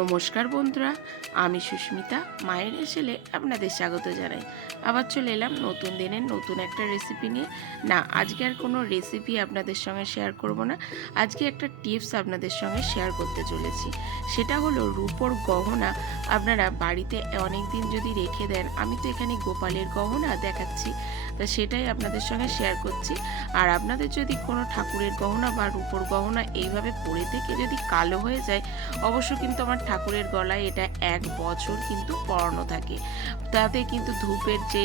নমস্কার বন্ধুরা, আমি সুস্মিতা, মায়ের এসেলে আপনাদের স্বাগত জানাই। আবার চলে এলাম নতুন দিনের নতুন একটা রেসিপি নিয়ে। না, আজকে আর কোনো রেসিপি আপনাদের সঙ্গে শেয়ার করব না। আজকে একটা টিপস আপনাদের সঙ্গে শেয়ার করতে চলেছি। সেটা হলো রূপোর গহনা। আপনারা বাড়িতে অনেক দিন যদি রেখে দেন, আমি তো এখানে গোপালের গহনা দেখাচ্ছি, তা সেটাই আপনাদের সঙ্গে শেয়ার করছি। আর আপনাদের যদি কোনো ঠাকুরের গহনা বা রূপোর গহনা এইভাবে পরে থেকে যদি কালো হয়ে যায়, অবশ্য কিন্তু আমার ঠাকুরের গলায় এটা এক বছর কিন্তু পরানো থাকে। তাতে কিন্তু ধূপের যে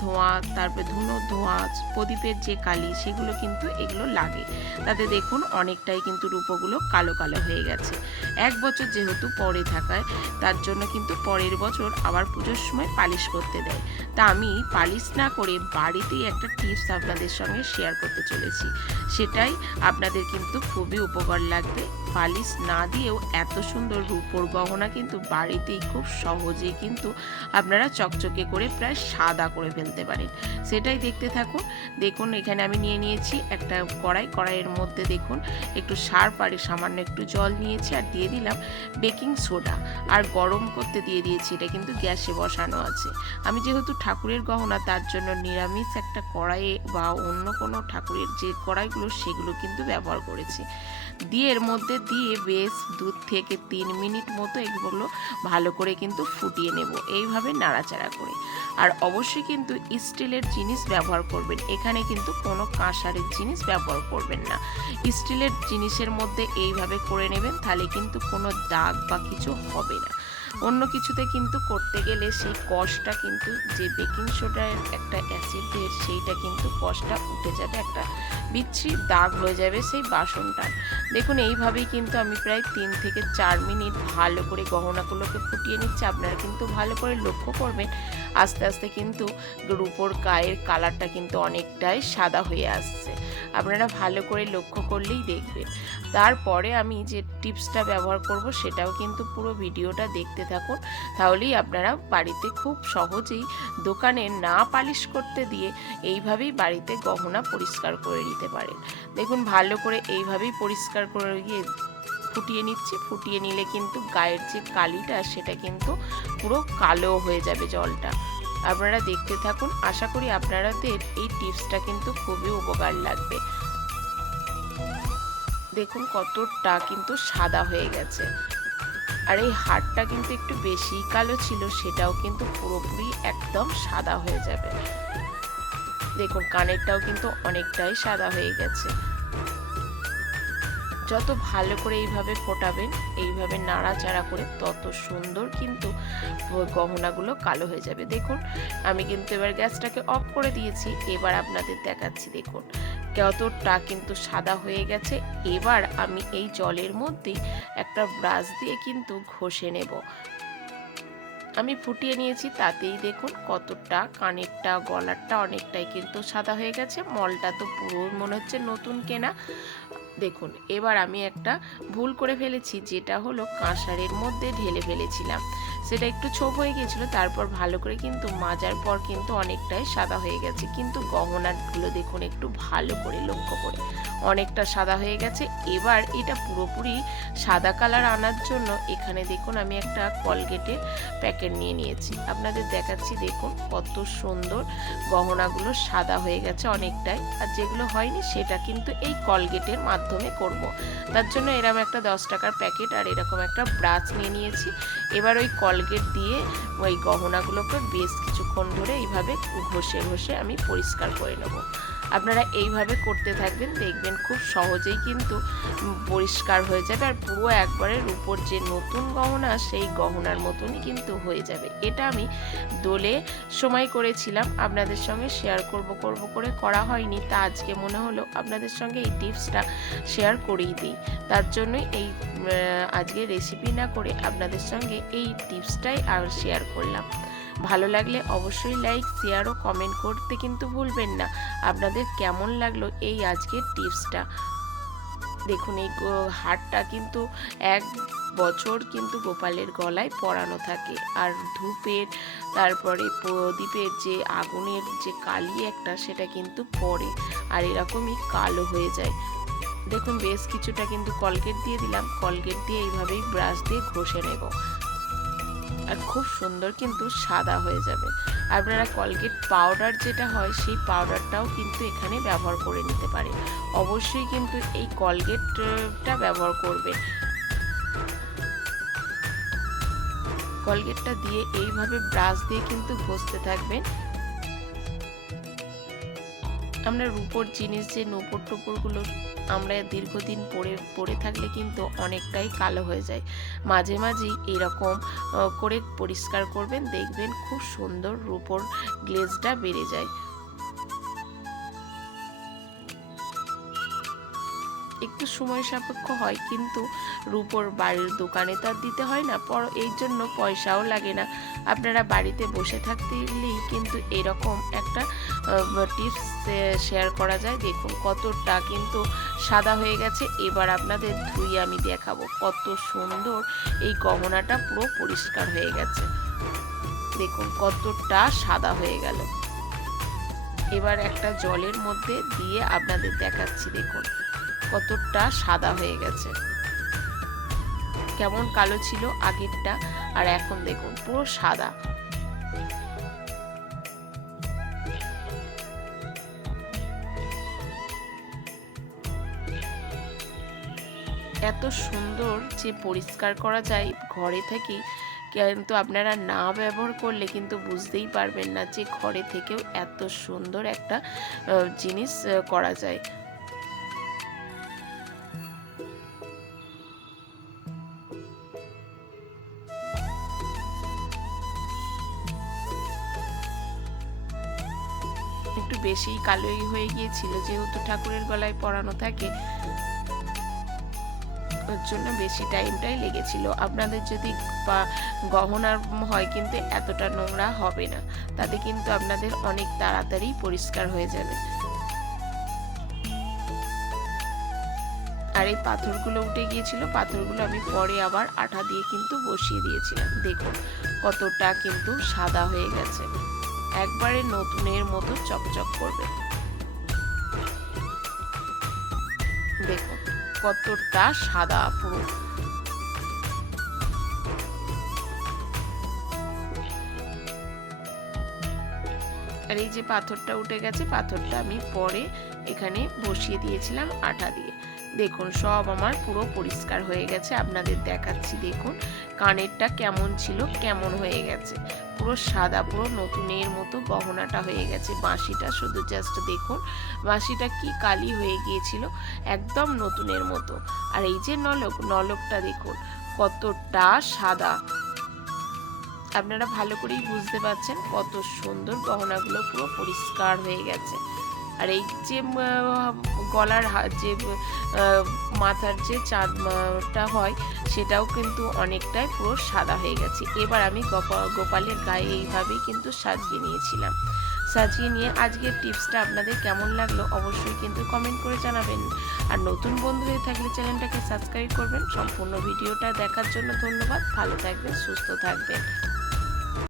ধোঁয়া, তারপরে ধুনোর ধোঁয়া, প্রদীপের যে কালি, সেগুলো কিন্তু এগুলো লাগে। তাতে দেখুন অনেকটাই কিন্তু রূপোগুলো কালো কালো হয়ে গেছে। এক বছর যেহেতু পরে থাকায়, তার জন্য কিন্তু পরের বছর আবার পুজোর সময় পালিশ করতে দেয়। তা আমি পালিশ না করে বাড়িতেই একটা টিপস আপনাদের সঙ্গে শেয়ার করতে চলেছি। সেটাই আপনাদের কিন্তু খুবই উপকার লাগবে। পালিশ না দিয়েও এত সুন্দর রূপোর গহনা কিন্তু বাড়িতেই খুব সহজেই কিন্তু আপনারা চকচকে করে প্রায় সাদা করে ফেলতে পারেন। সেটাই দেখতে থাকুন। দেখুন, এখানে আমি নিয়ে নিয়েছি একটা কড়াই। কড়াইয়ের মধ্যে দেখুন, একটু সার পাড়ে সামান্য একটু জল নিয়েছি আর দিয়ে দিলাম বেকিং সোডা। আর গরম করতে দিয়ে দিয়েছি, এটা কিন্তু গ্যাসে বসানো আছে। আমি যেহেতু ঠাকুরের গহনা, তার জন্য নিরামিষ একটা কড়াইয়ে বা অন্য কোনো ঠাকুরের যে কড়াইগুলো, সেগুলো কিন্তু ব্যবহার করেছি। দিয়ে এর মধ্যে দিয়ে বেশ দু থেকে তিন মিনিট মতো এগুলো ভালো করে কিন্তু ফুটিয়ে নেব। এইভাবে নাড়াচাড়া করে। আর অবশ্যই কিন্তু স্টিলের জিনিস ব্যবহার করবেন। এখানে কিন্তু কোনো কাঁসারের জিনিস ব্যবহার করবেন না। স্টিলের জিনিসের মধ্যে এইভাবে করে নেবেন, তাহলে কিন্তু কোনো দাগ বা কিছু হবে না। অন্য কিছুতে কিন্তু করতে গেলে সেই কষটা কিন্তু, যে বেকিং সোডার একটা অ্যাসিডের সেইটা কিন্তু কষটা উঠে যাবে একটা বিচ্ছিরি দাগ হয়ে যাবে সেই বাসনটা দেখুন, এইভাবেই কিন্তু আমি প্রায় তিন থেকে চার মিনিট ভালো করে গহনাগুলোকে ফুটিয়ে নিচ্ছি। আপনারা কিন্তু ভালো করে লক্ষ্য করবেন, আস্তে আস্তে কিন্তু রুপোর গায়ের কালারটা কিন্তু অনেকটাই সাদা হয়ে আসছে। আপনারা ভালো করে লক্ষ্য করলেই দেখবেন। তারপরে আমি যে টিপসটা ব্যবহার করব সেটাও কিন্তু পুরো ভিডিওটা দেখতে থাকুন। তাহলেই আপনারা বাড়িতে খুব সহজেই দোকানে না পালিশ করতে দিয়ে এইভাবেই বাড়িতে গহনা পরিষ্কার করে নিতে পারেন। দেখুন, ভালো করে এইভাবেই পরিষ্কার করে গিয়ে ফুটিয়ে নিচ্ছি। ফুটিয়ে নিলে কিন্তু গায়ের যে কালিটা সেটা কিন্তু পুরো কালো হয়ে যাবে জলটা। আপনারা দেখতে থাকুন। আশা করি আপনাদের এই টিপসটা কিন্তু খুবই উপকার লাগবে। দেখুন কতটা কিন্তু সাদা হয়ে গেছে। আর এই হাড়টা কিন্তু একটু বেশি কালো ছিল, সেটাও কিন্তু পুরোপুরি একদম সাদা হয়ে যাবে। দেখুন, কানেরটাও কিন্তু অনেকটাই সাদা হয়ে গেছে। যত ভালো করে এইভাবে ফোটাবেন, এইভাবে নাড়াচাড়া করে তত সুন্দর কিন্তু গহনাগুলো কালো হয়ে যাবে। দেখুন, আমি কিন্তু এবার গ্যাসটাকে অফ করে দিয়েছি, এবার আপনাদের দেখাচ্ছি, দেখুন। কতটা কিন্তু সাদা হয়ে গেছে, এবার আমি এই জলের মধ্যেই একটা ব্রাশ দিয়ে কিন্তু ঘষে নেব। আমি ফুটিয়ে নিয়েছি, তাতেই দেখুন কতটা কানেরটা, গলারটা অনেকটাই কিন্তু সাদা হয়ে গেছে, মলটা তো পুরো মনে হচ্ছে নতুন কেনা। দেখুন, এবার আমি একটা ভুল করে ফেলেছি, যেটা হলো কাঁসারের মধ্যে ঢেলে ফেলেছিলাম। সেটা একটু ছোপ হয়ে গেছিল তারপর ভালো করে কিন্তু মাজার পর কিন্তু অনেকটাই সাদা হয়ে গেছে। কিন্তু গহনাগুলো দেখুন, একটু ভালো করে লক্ষ্য করে। অনেকটা সাদা হয়ে গেছে। এবার এটা পুরোপুরি সাদা কালার আনার জন্য এখানে দেখুন, আমি একটা কলগেটের প্যাকেট নিয়ে নিয়েছি। আপনাদের দেখাচ্ছি, দেখুন কত সুন্দর গহনাগুলো সাদা হয়ে গেছে অনেকটাই। আর যেগুলো হয়নি, সেটা কিন্তু এই কলগেটের মাধ্যমে করব। তার জন্য এরকম একটা দশ টাকার প্যাকেট আর এরকম একটা ব্রাশ নিয়ে নিয়েছি। এবার ওই কলগেট দিয়ে ওই গহনাগুলোকে বেশ কিছুক্ষণ ধরে এইভাবে ঘষে ঘষে আমি পরিষ্কার করে নেব। আপনারা এইভাবে করতে থাকবেন, দেখবেন খুব সহজেই কিন্তু পরিষ্কার হয়ে যাবে আর পুরো একবারে উপর যে নতুন গহনা সেই গহনার মতনই কিন্তু হয়ে যাবে। এটা আমি দোলে সময় করেছিলাম, আপনাদের সঙ্গে শেয়ার করব করব করে করা হয়নি। তা আজকে মনে হলো আপনাদের সঙ্গে এই টিপসটা শেয়ার করেই দিই। তার জন্যই এই আজকে রেসিপি না করে আপনাদের সঙ্গে এই টিপসটাই আর শেয়ার করলাম। ভালো লাগলে অবশ্যই লাইক শেয়ার ও কমেন্ট করতে কিন্তু ভুলবেন না। আপনাদের কেমন লাগল এই আজকের টিপসটা? দেখুন, এই হারটা কিন্তু এক বছর কিন্তু গোপালের গলায় পরানো থাকে। আর ধূপের, তারপরে প্রদীপের যে আগুনের যে কালি একটা, সেটা কিন্তু পড়ে। আর এরকমই কালো হয়ে যায়। দেখুন, বেশ কিছুটা কিন্তু কলগেট দিয়ে দিলাম। কলগেট দিয়ে এইভাবেই ব্রাশ দিয়ে ঘষে নেব। আর খুব সুন্দর কিন্তু সাদা হয়ে যাবে। আপনারা কলগেট পাউডার যেটা হয়, সেই পাউডারটাও কিন্তু এখানে ব্যবহার করে নিতে পারেন অবশ্যই কিন্তু এই কলগেটটা ব্যবহার করবে। কলগেটটা দিয়ে এইভাবে ব্রাশ দিয়ে কিন্তু ঘষতে থাকবেন। আমরা রূপোর জিনিস যে নোপর টোপরগুলো আমরা দীর্ঘদিন পরে পরে থাকলে কিন্তু অনেকটাই কালো হয়ে যায়। মাঝে মাঝেই এরকম করে পরিষ্কার করবেন, দেখবেন খুব সুন্দর রূপোর গ্লেজটা বেড়ে যায়। একটু সময় সাপেক্ষ হয় কিন্তু রূপোর বাড়ির দোকানে তো আর দিতে হয় না, পর এই জন্য পয়সাও লাগে না। আপনারা বাড়িতে বসে থাকতেই কিন্তু এরকম একটা টিপস শেয়ার করা যায়। দেখুন, কতটা কিন্তু সাদা হয়ে গেছে। এবার আপনাদের ধুয়ে আমি দেখাবো কত সুন্দর এই গহনাটা পুরো পরিষ্কার হয়ে গেছে। দেখুন, কতটা সাদা হয়ে গেল। এবার একটা জলের মধ্যে দিয়ে আপনাদের দেখাচ্ছি, দেখুন, কতটা সাদা হয়ে গেছে। কেমন কালো ছিল আগেরটা, আর এখন দেখুন, পুরো সাদা। এত সুন্দর যে পরিষ্কার করা যায় ঘরে থেকেই, কিন্তু আপনারা না ব্যবহার করলে কিন্তু বুঝতেই পারবেন না যে ঘরে থেকেও এত সুন্দর একটা জিনিস করা যায়। একটু বেশিই কালোই হয়ে গিয়েছিল, যেহেতু ঠাকুরের গলায় পরানো থাকে। ওর জন্য বেশি টাইমটাই লেগেছিল। আপনাদের যদি গহনার হয় কিন্তু এতটা নোংরা হবে না। তাতে কিন্তু আপনাদের অনেক তাড়াতাড়ি পরিষ্কার হয়ে যাবে। আর এই পাথরগুলো উঠে গিয়েছিল, পাথরগুলো আমি পরে আবার আঠা দিয়ে কিন্তু বসিয়ে দিয়েছিলাম। দেখুন কতটা কিন্তু সাদা হয়ে গেছে। একবারে নতুনের মতো চকচক করবে। দেখুন কতটা সাদা পুরো? আর এই যে পাথরটা উঠে গেছে, পাথরটা আমি পরে এখানে বসিয়ে দিয়েছিলাম আটা দিয়ে। দেখুন, সব আমার পুরো পরিষ্কার হয়ে গেছে, আপনাদের দেখাচ্ছি, দেখুন, কানেরটা কেমন ছিল, কেমন হয়ে গেছে। পুরো সাদা, পুরো নতুনের মতো গহনাটা হয়ে গেছে, বাঁশিটা শুধু জাস্ট দেখুন, বাঁশিটা কি কালি হয়ে গিয়েছিল, একদম নতুনের মতো। আর এই যে নলক, নলকটা দেখুন, কতটা সাদা। আপনারা ভালো করেই বুঝতে পারছেন কত সুন্দর গহনাগুলো পুরো পরিষ্কার হয়ে গেছে। আর এই যে গলার যে মাথার যে চাঁদটা হয়, সেটাও কিন্তু অনেকটাই পুরো সাদা হয়ে গেছে। এবার আমি গোপা- গোপালের গায়ে এইভাবেই কিন্তু সাজিয়ে নিয়েছিলাম। সাজিয়ে নিয়ে আজকের টিপসটা আপনাদের কেমন লাগল অবশ্যই কিন্তু কমেন্ট করে জানাবেন। আর নতুন বন্ধু হয়ে থাকলে চ্যানেলটাকে সাবস্ক্রাইব করবেন। সম্পূর্ণ ভিডিওটা দেখার জন্য ধন্যবাদ। ভালো থাকবেন, সুস্থ থাকবেন।